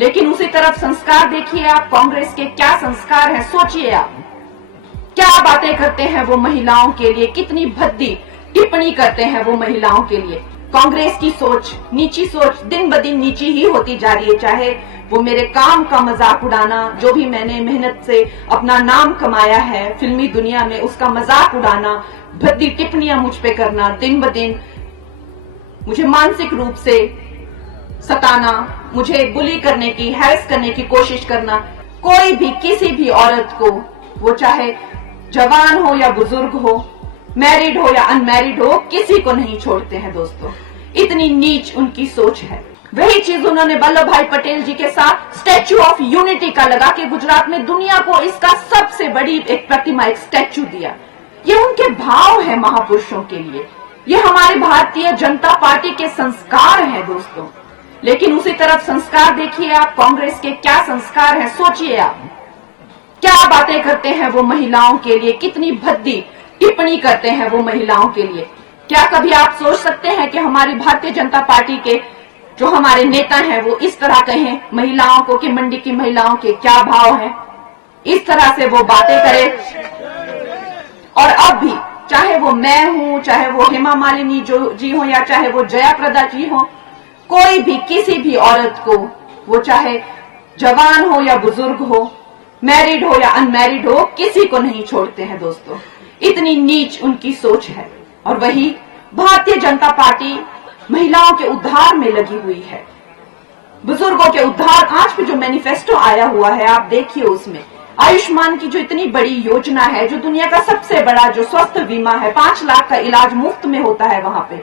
लेकिन उसी तरफ संस्कार देखिए आप, कांग्रेस के क्या संस्कार हैं, सोचिए आप। क्या बातें करते हैं वो महिलाओं के लिए, कितनी भद्दी टिप्पणी करते हैं वो महिलाओं के लिए। कांग्रेस की सोच, नीची सोच दिन ब दिन नीची ही होती जा रही है। चाहे वो मेरे काम का मजाक उड़ाना, जो भी मैंने मेहनत से अपना नाम कमाया है फिल्मी दुनिया में, उसका मजाक उड़ाना, भद्दी टिप्पणियां मुझ पे करना, दिन ब दिन मुझे मानसिक रूप से सताना, मुझे बुली करने की, हैरेस करने की कोशिश करना। कोई भी किसी भी औरत को, वो चाहे जवान हो या बुजुर्ग हो, मैरिड हो या अनमैरिड हो, किसी को नहीं छोड़ते हैं दोस्तों। इतनी नीच उनकी सोच है। वही चीज उन्होंने वल्लभ भाई पटेल जी के साथ स्टैच्यू ऑफ यूनिटी का लगा के गुजरात में दुनिया को इसका सबसे बड़ी एक प्रतिमा, एक स्टैच्यू दिया। ये उनके भाव है महापुरुषों के लिए, ये हमारे भारतीय जनता पार्टी के संस्कार हैं दोस्तों। लेकिन उसी तरफ संस्कार देखिए आप, कांग्रेस के क्या संस्कार हैं, सोचिए आप। क्या बातें करते हैं वो महिलाओं के लिए, कितनी भद्दी टिप्पणी करते हैं वो महिलाओं के लिए। क्या कभी आप सोच सकते हैं कि हमारी भारतीय जनता पार्टी के जो हमारे नेता हैं वो इस तरह कहें महिलाओं को कि मंडी की महिलाओं के क्या भाव हैं, इस तरह से वो बातें करें। और अब भी चाहे वो मैं हूं, चाहे वो हेमा मालिनी जी हो या चाहे वो जया प्रदा जी हो, कोई भी किसी भी औरत को, वो चाहे जवान हो या बुजुर्ग हो, मैरिड हो या अनमैरिड हो, किसी को नहीं छोड़ते हैं दोस्तों। इतनी नीच उनकी सोच है। और वही भारतीय जनता पार्टी महिलाओं के उद्धार में लगी हुई है, बुजुर्गों के उद्धार। आज भी जो मैनिफेस्टो आया हुआ है आप देखिए, उसमें आयुष्मान की जो इतनी बड़ी योजना है, जो दुनिया का सबसे बड़ा जो स्वास्थ्य बीमा है, 5 लाख का इलाज मुफ्त में होता है वहां पे,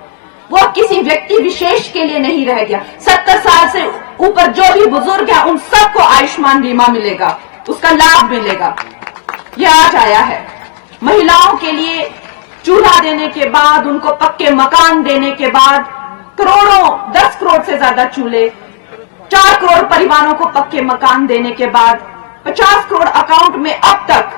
वो अब किसी व्यक्ति विशेष के लिए नहीं रह गया। 70 साल से ऊपर जो भी बुजुर्ग है उन सबको आयुष्मान बीमा मिलेगा, उसका लाभ मिलेगा। यह आज आया है। महिलाओं के लिए चूल्हा देने के बाद, उनको पक्के मकान देने के बाद, करोड़ों, 10 करोड़ से ज्यादा चूल्हे, 4 करोड़ परिवारों को पक्के मकान देने के बाद, 50 करोड़ अकाउंट में अब तक,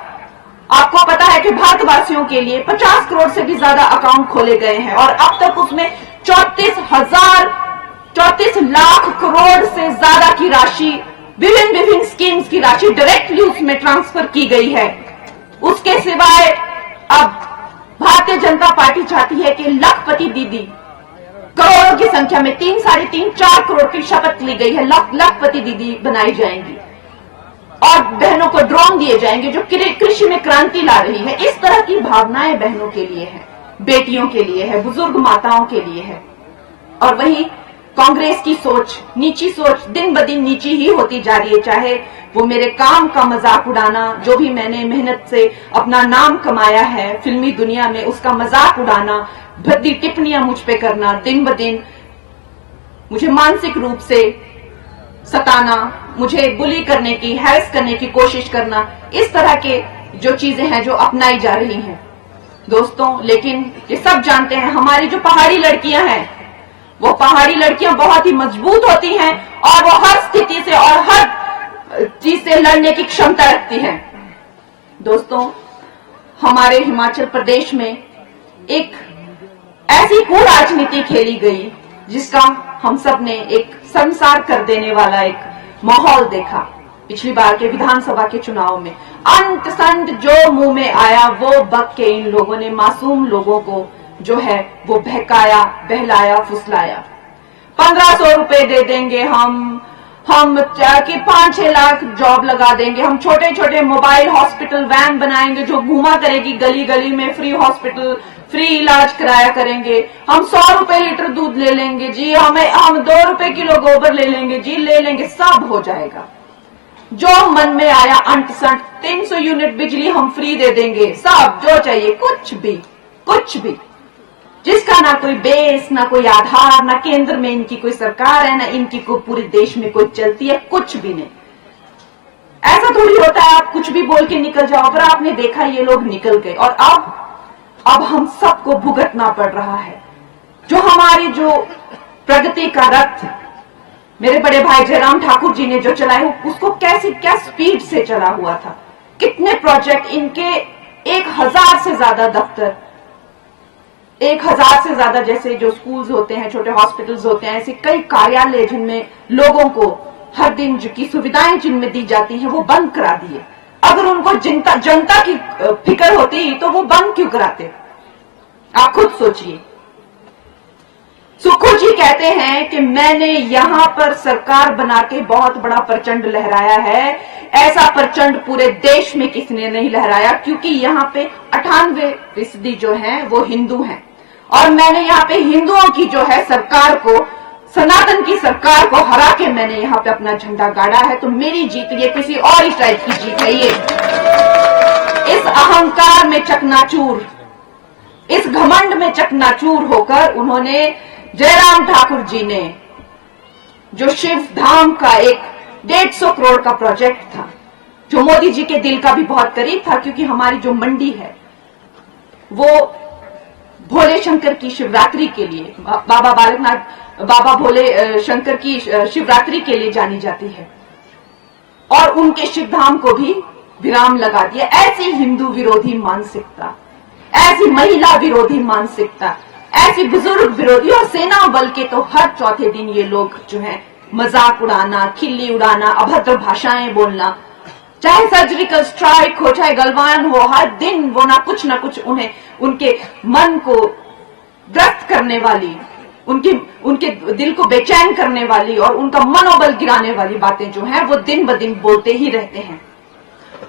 आपको पता है कि भारतवासियों के लिए 50 करोड़ से भी ज्यादा अकाउंट खोले गए हैं और अब तक उसमें 34 लाख करोड़ से ज्यादा की राशि, विभिन्न स्कीम्स की राशि डायरेक्टली उसमें ट्रांसफर की गई है। उसके सिवाय अब भारतीय जनता पार्टी चाहती है कि लखपति दीदी, करोड़ों की संख्या में 3, साढ़े 3, 4 करोड़ की शपथ ली गई है, लखपति दीदी बनाई जाएंगी और बहनों को ड्रोन दिए जाएंगे जो कृषि में क्रांति ला रही है। इस तरह की भावनाएं बहनों के लिए है, बेटियों के लिए है, बुजुर्ग माताओं के लिए है। और वही कांग्रेस की सोच, नीची सोच दिन ब दिन नीची ही होती जा रही है। चाहे वो मेरे काम का मजाक उड़ाना, जो भी मैंने मेहनत से अपना नाम कमाया है फिल्मी दुनिया में, उसका मजाक उड़ाना, भद्दी टिप्पणियां मुझ पे करना, दिन ब दिन मुझे मानसिक रूप से सताना, मुझे बुली करने की, हैरेस करने की कोशिश करना, इस तरह के जो चीजें हैं जो अपनाई जा रही हैं दोस्तों। लेकिन ये सब जानते हैं, हमारी जो पहाड़ी लड़कियां हैं, वो पहाड़ी लड़कियां बहुत ही मजबूत होती हैं और वो हर स्थिति से और हर चीज से लड़ने की क्षमता रखती हैं दोस्तों। हमारे हिमाचल प्रदेश में एक ऐसी कुराजनीति खेली गई जिसका हम सब ने एक संसार कर देने वाला एक माहौल देखा पिछली बार के विधानसभा के चुनाव में। अंत संत जो मुंह में आया वो बक के इन लोगों ने मासूम लोगों को जो है वो बहकाया, बहलाया, फुसलाया। 1500 रुपए दे देंगे हम कि 5-6 लाख जॉब लगा देंगे, हम छोटे छोटे मोबाइल हॉस्पिटल वैन बनाएंगे जो घुमा करेगी गली गली में, फ्री हॉस्पिटल, फ्री इलाज कराया करेंगे, हम 100 रुपए लीटर दूध ले लेंगे जी, हम 2 रुपए किलो गोबर ले लेंगे जी, ले लेंगे, सब हो जाएगा। जो मन में आया अंट संट, 300 यूनिट बिजली हम फ्री दे देंगे, सब जो चाहिए, कुछ भी जिसका ना कोई बेस, ना कोई आधार, ना केंद्र में इनकी कोई सरकार है, ना इनकी कोई पूरे देश में कोई चलती है, कुछ भी नहीं। ऐसा थोड़ी होता है आप कुछ भी बोल के निकल जाओ, पर आपने देखा ये लोग निकल गए और अब हम सबको भुगतना पड़ रहा है। जो हमारी जो प्रगति का रथ मेरे बड़े भाई जयराम ठाकुर जी ने जो चलाया, उसको कैसे, क्या स्पीड से चला हुआ था, कितने प्रोजेक्ट, इनके 1000 से ज्यादा दफ्तर, 1000 से ज्यादा जैसे जो स्कूल्स होते हैं, छोटे हॉस्पिटल्स होते हैं, ऐसे कई कार्यालय जिनमें लोगों को हर दिन की सुविधाएं जिनमें दी जाती हैं वो बंद करा दिए। अगर उनको जनता की फिक्र होती तो वो बंद क्यों कराते? आप खुद सोचिए। सुक्खू जी कहते हैं कि मैंने यहां पर सरकार बना के बहुत बड़ा प्रचंड लहराया है। ऐसा प्रचंड पूरे देश में किसने नहीं लहराया, क्योंकि यहां पे 98% जो है वो हिंदू हैं और मैंने यहाँ पे हिंदुओं की जो है सरकार को, सनातन की सरकार को हरा के मैंने यहाँ पे अपना झंडा गाड़ा है। तो मेरी जीत ये किसी और ही टाइप की जीत है। ये इस अहंकार में चकनाचूर, इस घमंड में चकनाचूर होकर उन्होंने, जयराम ठाकुर जी ने जो शिव धाम का एक 150 करोड़ का प्रोजेक्ट था, जो मोदी जी के दिल का भी बहुत करीब था, क्योंकि हमारी जो मंडी है वो भोले शंकर की शिवरात्रि के लिए, बाबा बालकनाथ, बाबा भोले शंकर की शिवरात्रि के लिए जानी जाती है, और उनके शिवधाम को भी विराम लगा दिया। ऐसी हिंदू विरोधी मानसिकता, ऐसी महिला विरोधी मानसिकता, ऐसी बुजुर्ग विरोधी, और सेना बल के तो हर चौथे दिन ये लोग जो है मजाक उड़ाना, खिल्ली उड़ाना, अभद्र भाषाएं बोलना, चाहे सर्जिकल स्ट्राइक हो, चाहे गलवान हो, हर दिन वो ना कुछ उन्हें उनके मन को ग्रस्त करने वाली, उनके दिल को बेचैन करने वाली और उनका मनोबल गिराने वाली बातें जो हैं वो दिन ब दिन बोलते ही रहते हैं।